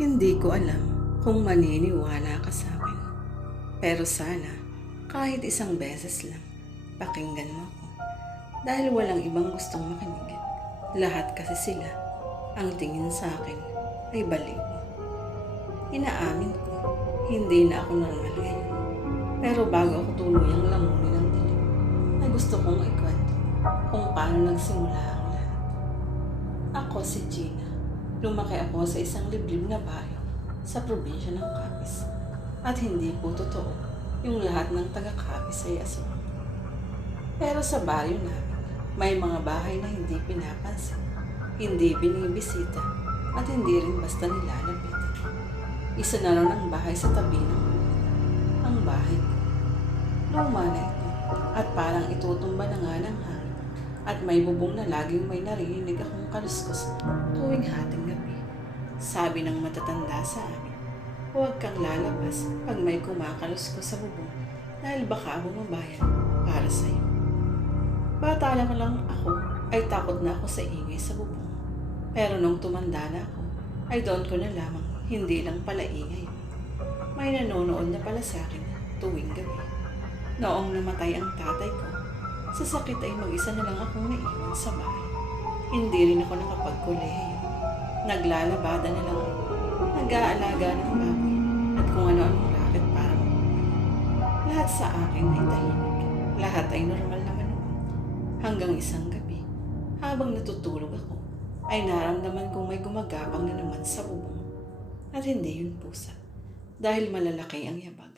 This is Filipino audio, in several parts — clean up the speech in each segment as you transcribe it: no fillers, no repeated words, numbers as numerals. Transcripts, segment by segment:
Hindi ko alam kung maniniwala ka sa akin. Pero sana, kahit isang beses lang, pakinggan mo ako. Dahil walang ibang gustong makinig. Lahat kasi sila, ang tingin sa akin ay baliw. Inaamin ko, hindi na ako normal ngayon. Pero bago ako tuluyang lamunin ng dilim, ay gusto kong ikwento kung paano nagsimula ang lahat. Ako si Gina. Lumaki ako sa isang liblib na baryo sa probinsya ng Capiz. At hindi po totoo yung lahat ng taga-Capiz ay aswang. Pero sa baryo namin, may mga bahay na hindi pinapansin, hindi binibisita, at hindi rin basta nilalapitan. Isa na rin ang bahay sa tabi ng ang bahay ko. Luma na ito, at parang itutumba na nga ng hangin. At may bubong na laging may narinig akong kaluskos tuwing hating gabi. Sabi ng matatanda sa amin, huwag kang lalabas pag may kumakaluskos sa bubong dahil baka bumabayan para sa'yo. Bata lang ako ay takot na ako sa ingay sa bubong. Pero nung tumanda na ako, ay doon ko na lamang hindi lang pala ingay. May nanonood na pala sa akin tuwing gabi. Noong namatay ang tatay ko, sa sakit ay mag-isa na lang akong naiwan sa bahay. Hindi rin ako nakapagkolehiyo. Naglalabada na lang ako. Nag-aalaga ng baboy at kung ano-anong racket para mabuhay. Lahat sa akin ay tahimik. Lahat ay normal naman noon. Hanggang isang gabi, habang natutulog ako, ay naramdaman kong may gumagapang na naman sa bubong. At hindi yun pusa. Dahil malalaki ang yabag.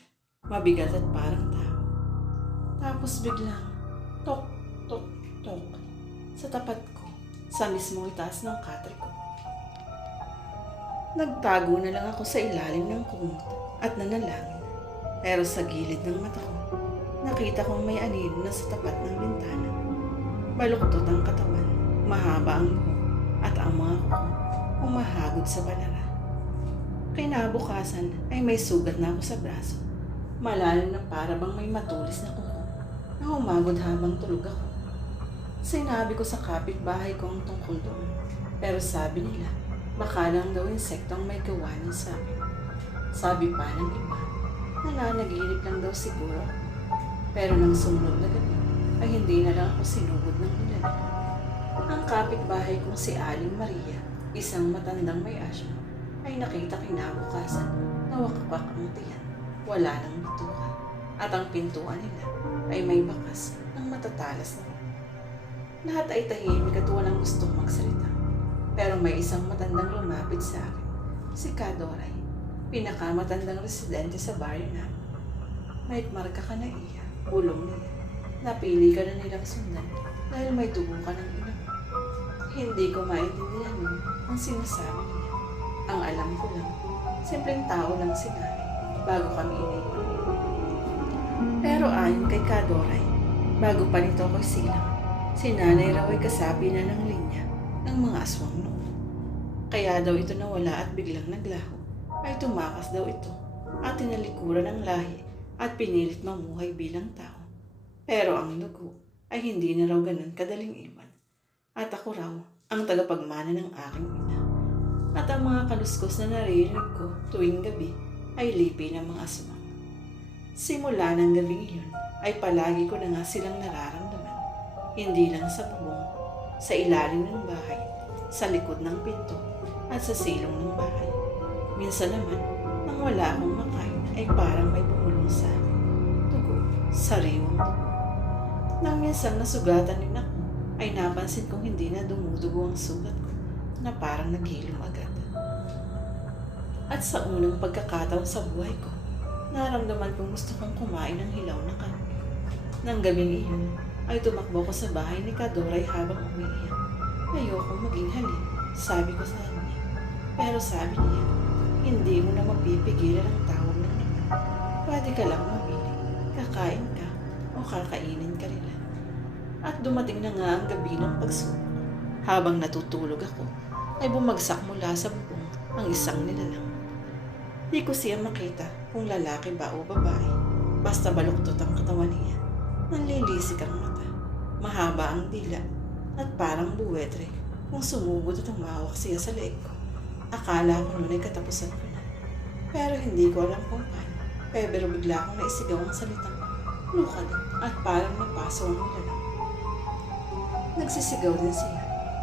Mabigat at parang tao. Tapos biglang, tok, tok, tok, sa tapat ko, sa mismong itaas ng katre ko. Nagtago na lang ako sa ilalim ng kumot at nanalangin. Pero sa gilid ng mata ko, nakita kong may anino na sa tapat ng bintana. Baluktot ang katawan, mahaba ang buhok, at ang mga kuko umahagod sa balara. Kinabukasan ay may sugat na ako sa braso. Malalim na para bang may matulis na kuko na humagod habang tulog ako. Sinabi ko sa kapitbahay ko ang tungkol doon. Pero sabi nila, baka lang daw insektong may gawanin sa akin. Sabi pa ng iba, nananaginip lang daw siguro. Pero nang sumunod na gabi, ay hindi na lang ako sinugod ng nilala. Ang kapitbahay kong si Aling Maria, isang matandang may asma, ay nakita kinabukasan na wakak ang tiyan. Wala nang bituka. At ang pintuan nila ay may bakas ng matatalas na. Lahat ay tahimik at walang gustong magsalita. Pero may isang matandang lumapit sa akin, si Kadoray, pinakamatandang residente sa baryo namin. May marka ka na iya, bulong niya. Napili ka na nilang sundan dahil may dugo ka ng ina mo. Hindi ko maintindihan mo ang sinasabi niya. Ang alam ko lang, simpleng tao lang si nanay bago kami iniwan. Pero ayon kay Kadoray, bago pa nito ako'y silang, si nanay raw ay kasapi na ng linya ng mga aswang noon. Kaya daw ito nawala at biglang naglaho, ay tumakas daw ito at tinalikuran ng lahi at pinilit mamuhay bilang tao. Pero ang dugo ay hindi na raw ganun kadaling iwan. At ako raw ang tagapagmana ng aking ina. At ang mga kaluskos na naririnig ko tuwing gabi ay lipi ng mga aswang. Simula ng gabing iyon ay palagi ko na nga silang nararamdaman. Hindi lang sa bubong, sa ilalim ng bahay, sa likod ng pinto, at sa silong ng bahay. Minsan naman, nang wala akong makain ay parang may bumulong sa akin. Dugo, sariwang dugo. Nang minsan nasugatan din ako, ay napansin kong hindi na dumudugo ang sugat ko na parang naghilom agad. At sa unang pagkakataon sa buhay ko, naramdaman kong gusto kong kumain ng hilaw na karne. Nang gabing iyon, ay tumakbo ko sa bahay ni Kadoray habang umiiyak. Ayokong maging halin, sabi ko sa kanya. Pero sabi niya, hindi mo na mapipigilan ang tawag ng naman. Pwede ka lang mamili, kakain ka o kakainin ka nila. At dumating na nga ang gabi ng pagsubok. Habang natutulog ako, ay bumagsak mula sa bubong ang isang nilalang. Di ko siya makita kung lalaki ba o babae. Basta baluktot ang katawan niya. Nanlilisik ang mata. Mahaba ang dila at parang buwetre kung sumugod at umawak siya sa leeg ko. Akala ko noon ay katapusan ko na. Pero hindi ko alam kung paano. Pero bigla akong naisigaw ang salitang lukad at parang napaso ang ulan. Nagsisigaw din siya.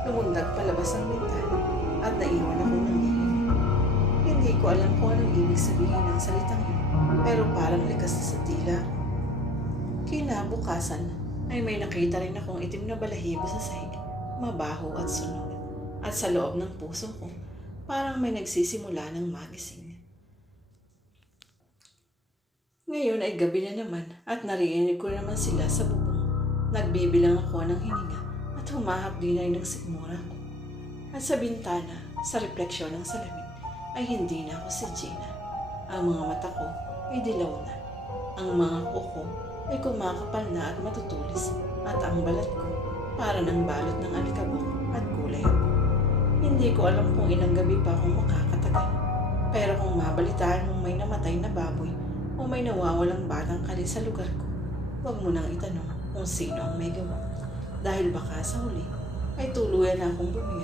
Lumundag palabas ang bintana at naiwan ako ng ihinig. Hindi ko alam kung anong ibig sabihin ng salitang yun, pero parang likas na sa tila ko. Kinabukasan ay may nakita rin akong itim na balahibo sa sahig, mabaho at sunog. At sa loob ng puso ko, parang may nagsisimula ng magising. Ngayon ay gabi na naman at narinig ko naman sila sa bubong. Nagbibilang ako ng hininga at humahapdi na rin ng sikmura ko. At sa bintana, sa refleksyon ng salamin, ay hindi na ako si Gina. Ang mga mata ko ay dilaw na. Ang mga kuko ay kumakapal na at matutulis at ang balat ko para ng balot ng alikabok at kulay ako. Hindi ko alam kung ilang gabi pa akong makakatagal. Pero kung mabalitaan mong may namatay na baboy o may nawawalang batang kali sa lugar ko, huwag mo nang itanong kung sino ang may gawa. Dahil baka sa huli ay tuluyan na akong bumili